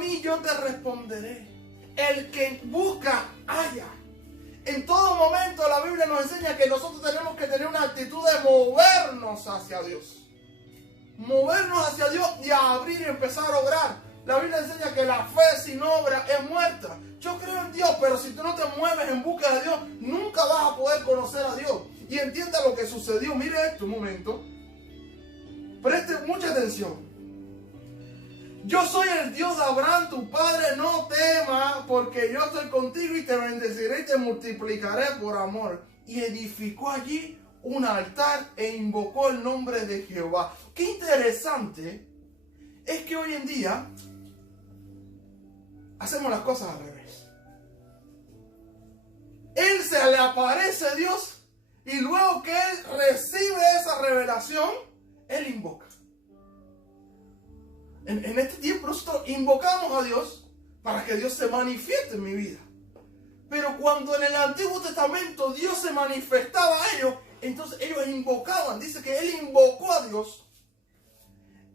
mí, yo te responderé. El que busca, halla. En todo momento la Biblia nos enseña que nosotros tenemos que tener una actitud de movernos hacia Dios. Movernos hacia Dios y a abrir y empezar a obrar. La Biblia enseña que la fe sin obra es muerta. Yo creo en Dios, pero si tú no te mueves en busca de Dios, nunca vas a poder conocer a Dios. Y entienda lo que sucedió. Mire esto un momento. Preste mucha atención. Yo soy el Dios de Abraham, tu padre, no temas, porque yo estoy contigo y te bendeciré y te multiplicaré por amor. Y edificó allí un altar e invocó el nombre de Jehová. Qué interesante es que hoy en día hacemos las cosas al revés. Él se le aparece a Dios y luego que él recibe esa revelación, él invoca. En este tiempo nosotros invocamos a Dios para que Dios se manifieste en mi vida. Pero cuando en el Antiguo Testamento Dios se manifestaba a ellos, entonces ellos invocaban. Dice que él invocó a Dios,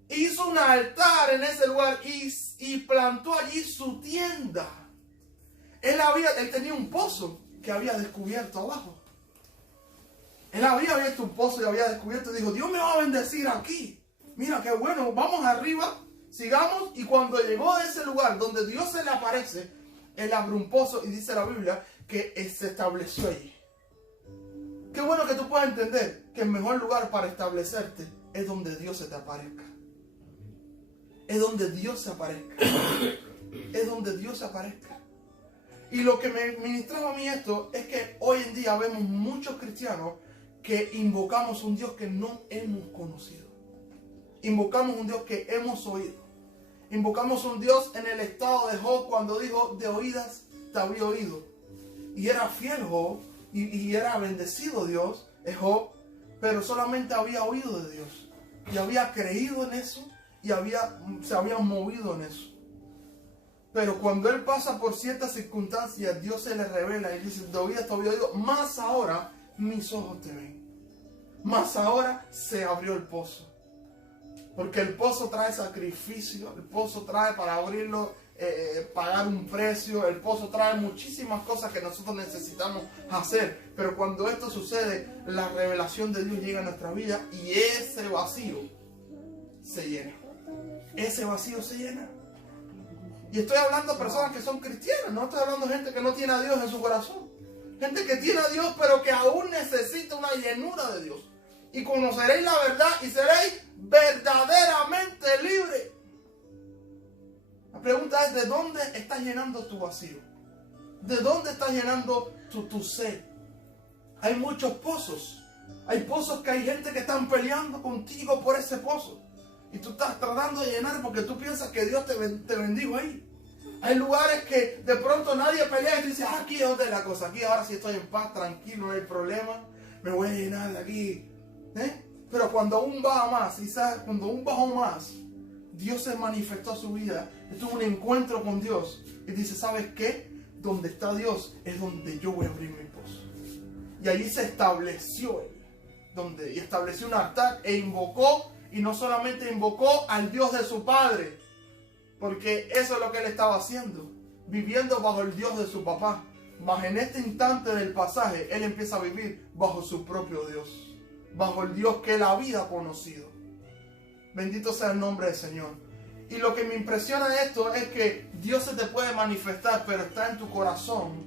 hizo un altar en ese lugar y plantó allí su tienda. Él tenía un pozo que había descubierto abajo. Él había abierto un pozo y había descubierto y dijo, Dios me va a bendecir aquí. Mira qué bueno, vamos arriba. Sigamos, y cuando llegó a ese lugar donde Dios se le aparece, él abre un pozo y dice la Biblia que se estableció allí. Qué bueno que tú puedas entender que el mejor lugar para establecerte es donde Dios se te aparezca. Es donde Dios se aparezca. Es donde Dios se aparezca. Y lo que me ministraba a mí esto es que hoy en día vemos muchos cristianos que invocamos un Dios que no hemos conocido. Invocamos un Dios que hemos oído. Invocamos un Dios en el estado de Job cuando dijo, de oídas te había oído. Y era fiel Job y era bendecido Dios, es Job, pero solamente había oído de Dios. Y había creído en eso y se había movido en eso. Pero cuando él pasa por ciertas circunstancias, Dios se le revela y dice, de oídas te había oído, más ahora mis ojos te ven. Más ahora se abrió el pozo. Porque el pozo trae sacrificio, el pozo trae para abrirlo, pagar un precio, el pozo trae muchísimas cosas que nosotros necesitamos hacer. Pero cuando esto sucede, la revelación de Dios llega a nuestra vida y ese vacío se llena. Ese vacío se llena. Y estoy hablando de personas que son cristianas, no estoy hablando de gente que no tiene a Dios en su corazón. Gente que tiene a Dios pero que aún necesita una llenura de Dios. Y conoceréis la verdad y seréis verdaderamente libres. La pregunta es, ¿de dónde estás llenando tu vacío? ¿De dónde estás llenando tu sed? Hay muchos pozos. Hay pozos que hay gente que están peleando contigo por ese pozo. Y tú estás tratando de llenar porque tú piensas que Dios te bendijo ahí. Hay lugares que de pronto nadie pelea y tú dices, aquí es donde la cosa. Aquí ahora sí estoy en paz, tranquilo, no hay problema. Me voy a llenar de aquí. Pero cuando aún baja más, quizás cuando aún bajó más, Dios se manifestó a su vida, tuvo un encuentro con Dios y dice, ¿sabes qué? Donde está Dios es donde yo voy a abrir mi pozo. Y allí se estableció él, y estableció un altar e invocó, y no solamente invocó al Dios de su padre, porque eso es lo que él estaba haciendo, viviendo bajo el Dios de su papá. Mas en este instante del pasaje, él empieza a vivir bajo su propio Dios, bajo el Dios que él había conocido. Bendito sea el nombre del Señor. Y lo que me impresiona de esto es que Dios se te puede manifestar, pero está en tu corazón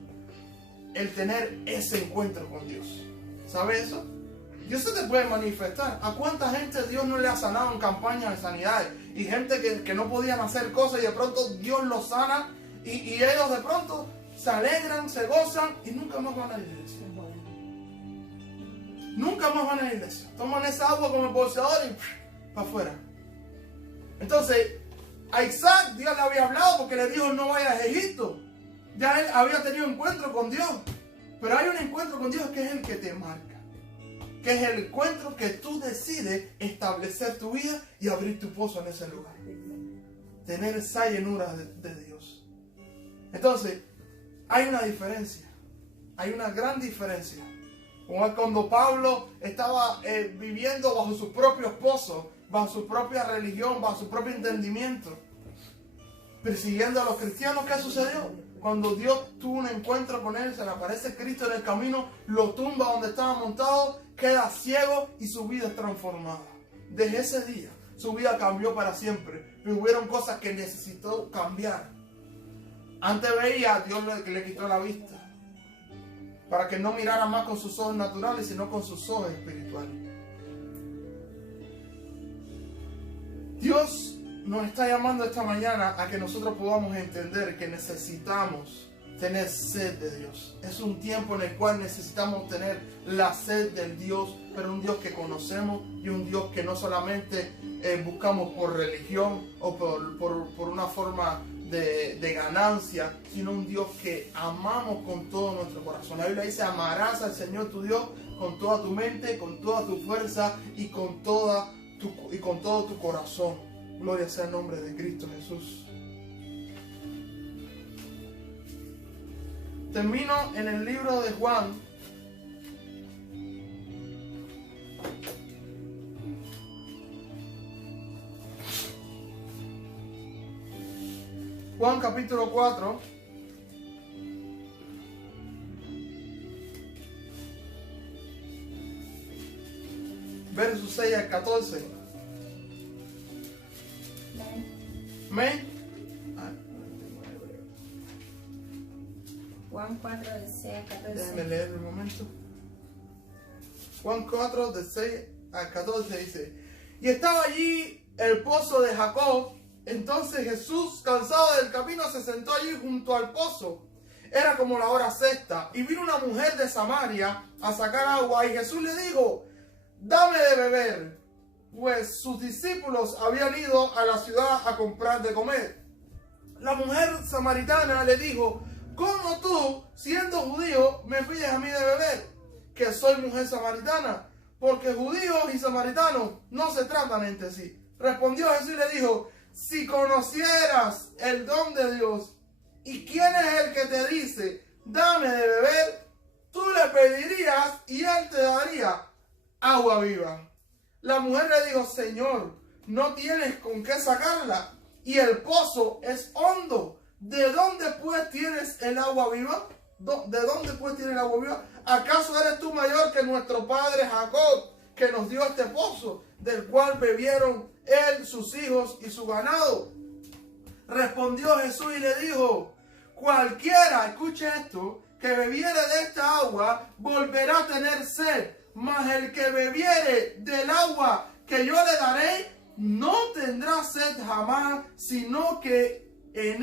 el tener ese encuentro con Dios. ¿Sabes eso? Dios se te puede manifestar. ¿A cuánta gente Dios no le ha sanado en campañas de sanidades? Y gente que no podían hacer cosas y de pronto Dios los sana y ellos de pronto se alegran, se gozan y nunca más van a la iglesia. Nunca más van a la iglesia. Toman esa agua como el bolseador y para afuera. Entonces, a Isaac Dios le había hablado porque le dijo no vayas a Egipto. Ya él había tenido encuentro con Dios. Pero hay un encuentro con Dios que es el que te marca. Que es el encuentro que tú decides establecer tu vida y abrir tu pozo en ese lugar. Tener esa llenura de Dios. Entonces, hay una diferencia. Hay una gran diferencia. Como cuando Pablo estaba viviendo bajo sus propios pozos, bajo su propia religión, bajo su propio entendimiento. persiguiendo a los cristianos. ¿Qué sucedió? Cuando Dios tuvo un encuentro con él, se le aparece Cristo en el camino, lo tumba donde estaba montado, queda ciego y su vida es transformada. Desde ese día, su vida cambió para siempre. Pero hubieron cosas que necesitó cambiar. Antes veía, Dios le quitó la vista, para que no mirara más con sus ojos naturales, sino con sus ojos espirituales. Dios nos está llamando esta mañana a que nosotros podamos entender que necesitamos tener sed de Dios. Es un tiempo en el cual necesitamos tener la sed del Dios, pero un Dios que conocemos y un Dios que no solamente buscamos por religión o por una forma de ganancia, sino un Dios que amamos con todo nuestro corazón. La Biblia dice: amarás al Señor tu Dios con toda tu mente, con toda tu fuerza y con todo tu corazón. Gloria sea el nombre de Cristo Jesús. Termino en el libro de Juan. Juan capítulo 4. Versos 6 al 14. Amén. Juan 4, del 6 al 14. Déjenme leer un momento. Juan 4, del 6 al 14 dice: y estaba allí el pozo de Jacob. Entonces Jesús, cansado del camino, se sentó allí junto al pozo. Era como la hora sexta, y vino una mujer de Samaria a sacar agua, y Jesús le dijo: dame de beber, pues sus discípulos habían ido a la ciudad a comprar de comer. La mujer samaritana le dijo: ¿cómo tú, siendo judío, me pides a mí de beber, que soy mujer samaritana? Porque judíos y samaritanos no se tratan entre sí. Respondió Jesús y le dijo: si conocieras el don de Dios y quién es el que te dice dame de beber, tú le pedirías y él te daría agua viva. La mujer le dijo: Señor, no tienes con qué sacarla y el pozo es hondo. ¿De dónde pues tienes el agua viva? ¿De dónde pues tienes el agua viva? ¿Acaso eres tú mayor que nuestro padre Jacob, que nos dio este pozo, del cual bebieron él, sus hijos y su ganado? Respondió Jesús y le dijo: cualquiera, escuche esto, que bebiere de esta agua, volverá a tener sed, mas el que bebiere del agua que yo le daré, no tendrá sed jamás, sino que el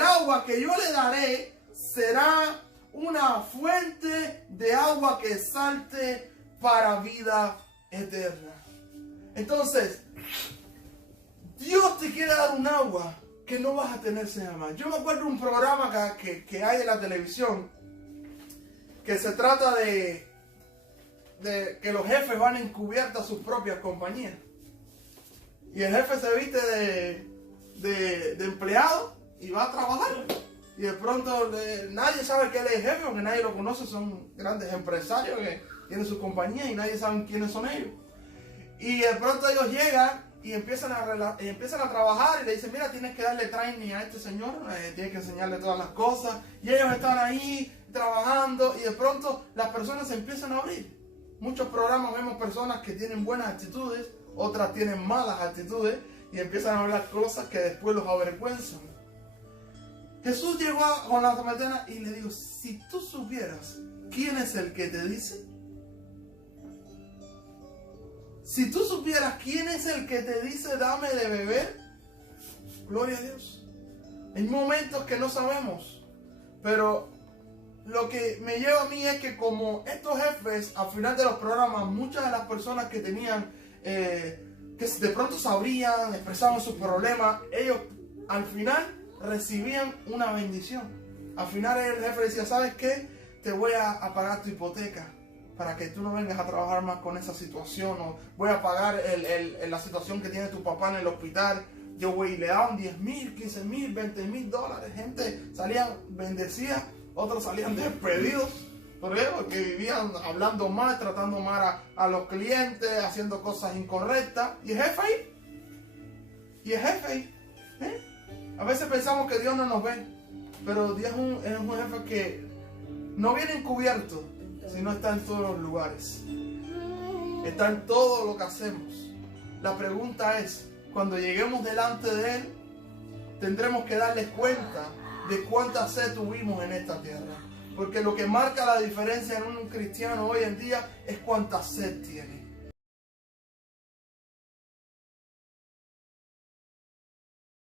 agua que yo le daré será una fuente de agua que salte para vida eterna. Entonces, Dios te quiere dar un agua que no vas a tener sed jamás. Yo me acuerdo de un programa que hay en la televisión, que se trata de que los jefes van encubiertos a sus propias compañías. Y el jefe se viste de empleado y va a trabajar. Y de pronto nadie sabe que él es jefe, porque nadie lo conoce. Son grandes empresarios que tienen su compañía y nadie sabe quiénes son ellos. Y de pronto ellos llegan y empiezan a trabajar y le dicen: mira, tienes que darle training a este señor, tienes que enseñarle todas las cosas. Y ellos están ahí trabajando y de pronto las personas se empiezan a abrir. Muchos programas vemos personas que tienen buenas actitudes, otras tienen malas actitudes y empiezan a hablar cosas que después los avergüenzan. Jesús llegó con la samaritana y le dijo: si tú supieras quién es el que te dice, si tú supieras quién es el que te dice dame de beber, gloria a Dios. Hay momentos que no sabemos, pero lo que me lleva a mí es que como estos jefes, al final de los programas, muchas de las personas que tenían, que de pronto sabrían, expresaban sus problemas, ellos al final recibían una bendición. Al final el jefe decía: ¿sabes qué? Te voy a pagar tu hipoteca para que tú no vengas a trabajar más con esa situación, o voy a pagar la situación que tiene tu papá en el hospital. Yo voy y le daban 10,000, 15,000, 20,000 dólares. Gente salían bendecidas, otros salían despedidos. ¿Por qué? Porque vivían hablando mal, tratando mal a los clientes, haciendo cosas incorrectas. Y el jefe ahí. A veces pensamos que Dios no nos ve, pero Dios es un jefe que no viene encubierto, sino está en todos los lugares. Está en todo lo que hacemos. La pregunta es, cuando lleguemos delante de Él, tendremos que darles cuenta de cuánta sed tuvimos en esta tierra. Porque lo que marca la diferencia en un cristiano hoy en día es cuánta sed tiene.